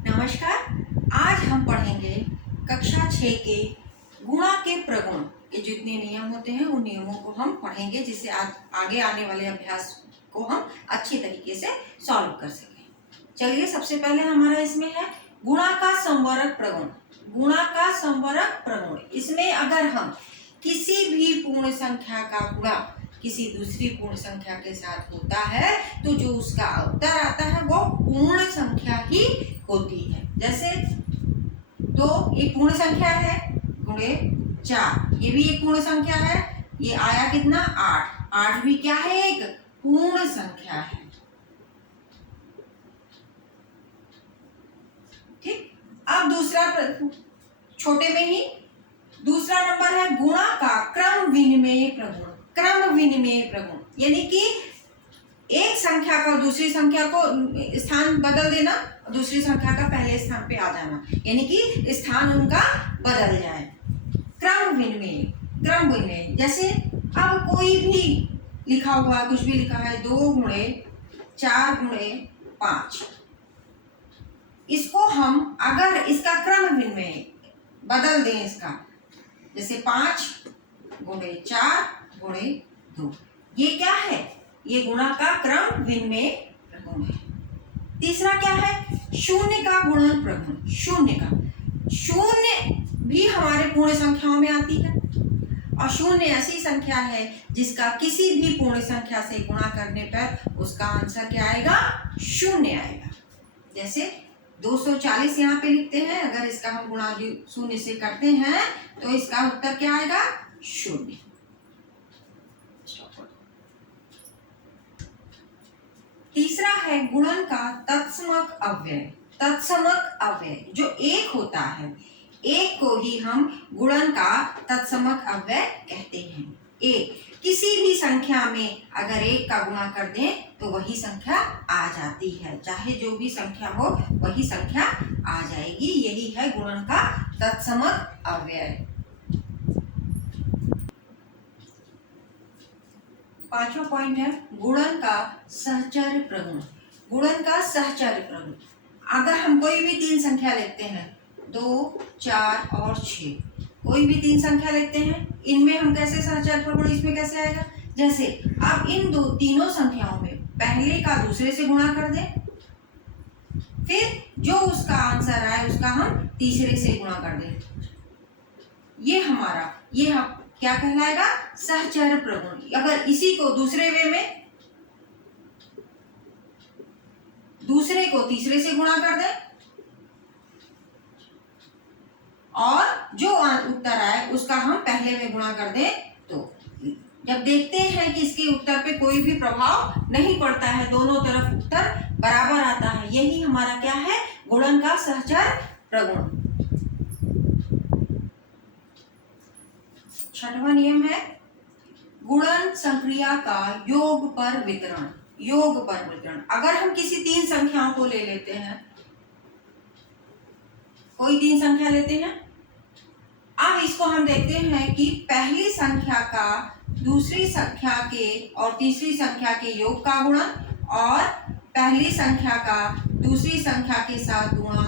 नमस्कार। आज हम पढ़ेंगे कक्षा 6 के गुणा के प्रगुण के जितने नियम होते हैं उन नियमों को हम पढ़ेंगे, जिससे आगे आने वाले अभ्यास को हम अच्छी तरीके से सॉल्व कर सकें। चलिए, सबसे पहले हमारा इसमें है गुणा का संवरक प्रगुण। गुणा का संवरक प्रगुण, इसमें अगर हम किसी भी पूर्ण संख्या का गुणा किसी दूसरी पूर्ण संख्या के साथ होता है तो जो उसका उत्तर आता है वो पूर्ण संख्या ही होती है। जैसे 2 एक पूर्ण संख्या है, गुणे 4 ये भी एक पूर्ण संख्या है, ये आया कितना 8। 8 भी क्या है, एक पूर्ण संख्या है। ठीक, अब दूसरा छोटे में ही दूसरा नंबर है गुणा का क्रम विनिमय प्रगुण। क्रम विनिमय प्रगुण यानी कि एक संख्या का दूसरी संख्या को स्थान बदल देना, दूसरी संख्या का पहले स्थान पे आ जाना, यानी कि स्थान उनका बदल जाए। क्रम विनिमय, क्रम विनिमय जैसे अब कोई भी लिखा हुआ, कुछ भी लिखा है 2 गुणे 4 गुणे 5, इसको हम अगर इसका क्रम विनिमय बदल दें, इसका जैसे 5 गुणे 4 गुणे 2, ये क्या है, ये गुणा का क्रम विनिमय प्रगुण है। तीसरा क्या है, शून्य का गुणन प्रगुण। शून्य भी हमारे पूर्ण संख्याओं में आती है, और शून्य ऐसी संख्या है जिसका किसी भी पूर्ण संख्या से गुणा करने पर उसका आंसर क्या आएगा, शून्य आएगा। जैसे 240 यहाँ पे लिखते हैं, अगर इसका हम गुणा शून्य से करते हैं तो इसका उत्तर क्या आएगा, शून्य। तीसरा है गुणन का तत्समक अव्यय। तत्समक अव्यय जो एक होता है, एक को ही हम गुणन का तत्समक अव्यय कहते हैं। एक किसी भी संख्या में अगर एक का गुणा कर दें तो वही संख्या आ जाती है, चाहे जो भी संख्या हो वही संख्या आ जाएगी। यही है गुणन का तत्समक अव्यय। पांचवा पॉइंट है गुणन का सहचर्य प्रगुण। गुणन का सहचर्य प्रगुण, अगर हम कोई भी 3 संख्या लेते हैं, 2, 4 और 6, कोई भी 3 संख्या लेते हैं, इनमें हम कैसे सहचर्य प्रगुण इसमें कैसे आएगा, जैसे अब इन तीनों संख्याओं में पहले का दूसरे से गुणा कर दें, फिर जो उसका आंसर आए उसका हम तीसरे से गुणा कर दें, ये हमारा हम क्या कहलाएगा, सहचर्य प्रगुण। अगर इसी को दूसरे वे में दूसरे को तीसरे से गुणा कर दें और जो उत्तर आए उसका हम पहले में गुणा कर दें, तो जब देखते हैं कि इसके उत्तर पे कोई भी प्रभाव नहीं पड़ता है, दोनों तरफ उत्तर बराबर आता है, यही हमारा क्या है, गुणन का सहचर्य प्रगुण। छठवां नियम है गुणन संक्रिया का योग पर वितरण। योग पर वितरण, अगर हम किसी 3 संख्याओं को ले लेते हैं, कोई 3 संख्या लेते हैं, अब इसको हम देखते हैं कि पहली संख्या का दूसरी संख्या के और तीसरी संख्या के योग का गुणन, और पहली संख्या का दूसरी संख्या के साथ गुणा,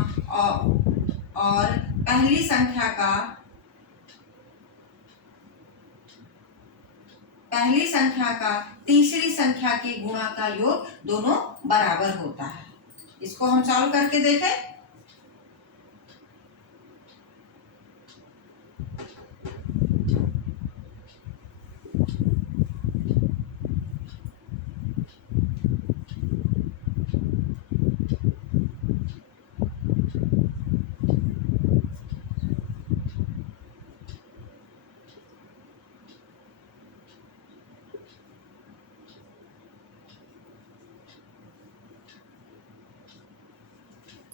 और पहली संख्या का तीसरी संख्या के गुणा का योग दोनों बराबर होता है। इसको हम सॉल्व करके देखें।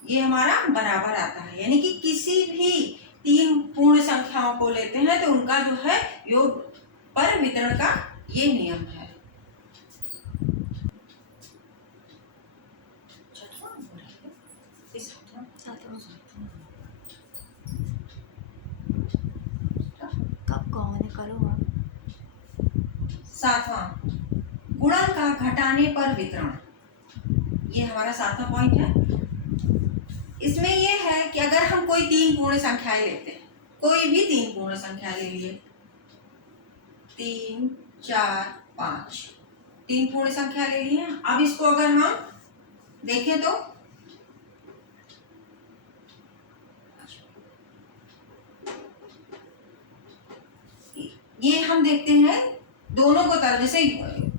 ये हमारा बराबर आता है, यानी कि किसी भी 3 पूर्ण संख्याओं को लेते हैं तो उनका जो है योग पर वितरण का ये नियम है। सातवां गुणन का घटाने पर वितरण, ये हमारा 7वां पॉइंट है। इसमें ये है कि अगर हम कोई तीन पूर्ण संख्याएं लेते हैं, कोई भी तीन पूर्ण संख्या ले लिए, 3, 4, 5, तीन पूर्ण संख्या ले ली है। अब इसको अगर हम देखें तो ये हम देखते हैं दोनों को तरफ, जैसे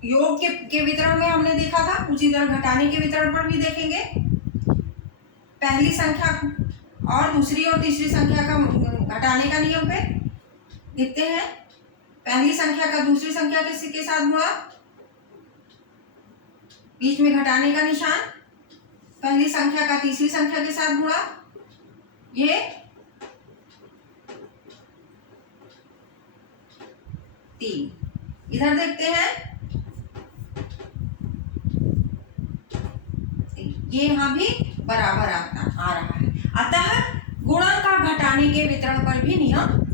योग के वितरण में हमने देखा था, उसी तरह घटाने के वितरण पर भी देखेंगे। पहली संख्या और दूसरी और तीसरी संख्या का घटाने का नियम पे देखते हैं। पहली संख्या का दूसरी संख्या के साथ गुणा, बीच में घटाने का निशान, पहली संख्या का तीसरी संख्या के साथ गुणा, ये 3। इधर देखते हैं, ये यहां भी बराबर आ रहा है। अतः गुणन का घटाने के वितरण पर भी नियम